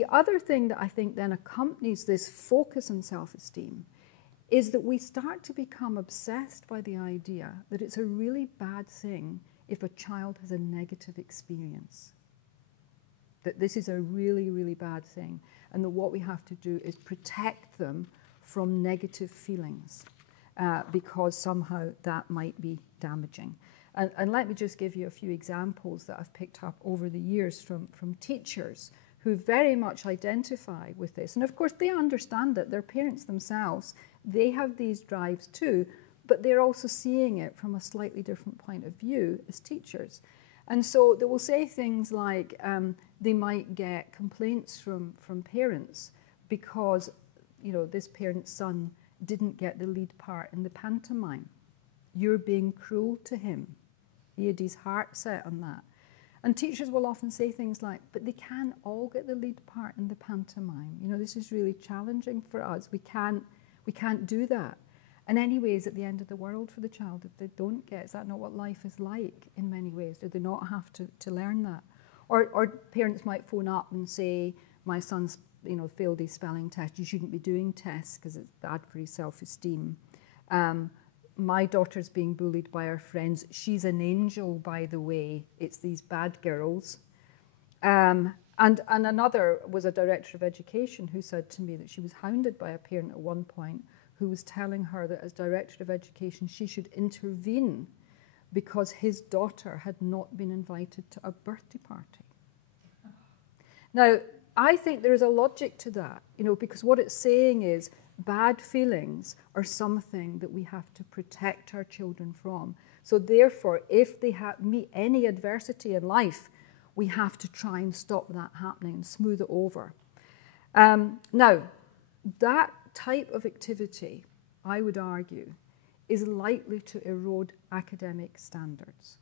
the other thing that I think then accompanies this focus on self-esteem is that we start to become obsessed by the idea that it's a really bad thing if a child has a negative experience. That this is a really, really bad thing, and that what we have to do is protect them from negative feelings because somehow that might be damaging. And let me just give you a few examples that I've picked up over the years from teachers who very much identify with this. And of course, they understand that their parents themselves, they have these drives too, but they're also seeing it from a slightly different point of view as teachers. And so they will say things like they might get complaints from parents because, you know, this parent's son didn't get the lead part in the pantomime. You're being cruel to him. He had his heart set on that. And teachers will often say things like, but they can't all get the lead part in the pantomime. You know, this is really challenging for us. We can't do that. And anyway, is it the end of the world for the child if they don't get? Is that not what life is like in many ways? Do they not have to learn that? Or parents might phone up and say, my son's, you know, failed his spelling test. You shouldn't be doing tests because it's bad for his self-esteem. My daughter's being bullied by her friends. She's an angel, by the way. It's these bad girls. And another was a director of education who said to me that she was hounded by a parent at one point who was telling her that as director of education she should intervene because his daughter had not been invited to a birthday party. Now, I think there is a logic to that, you know, because what it's saying is bad feelings are something that we have to protect our children from. So therefore, if they meet any adversity in life, we have to try and stop that happening and smooth it over. Now, that type of activity, I would argue, is likely to erode academic standards.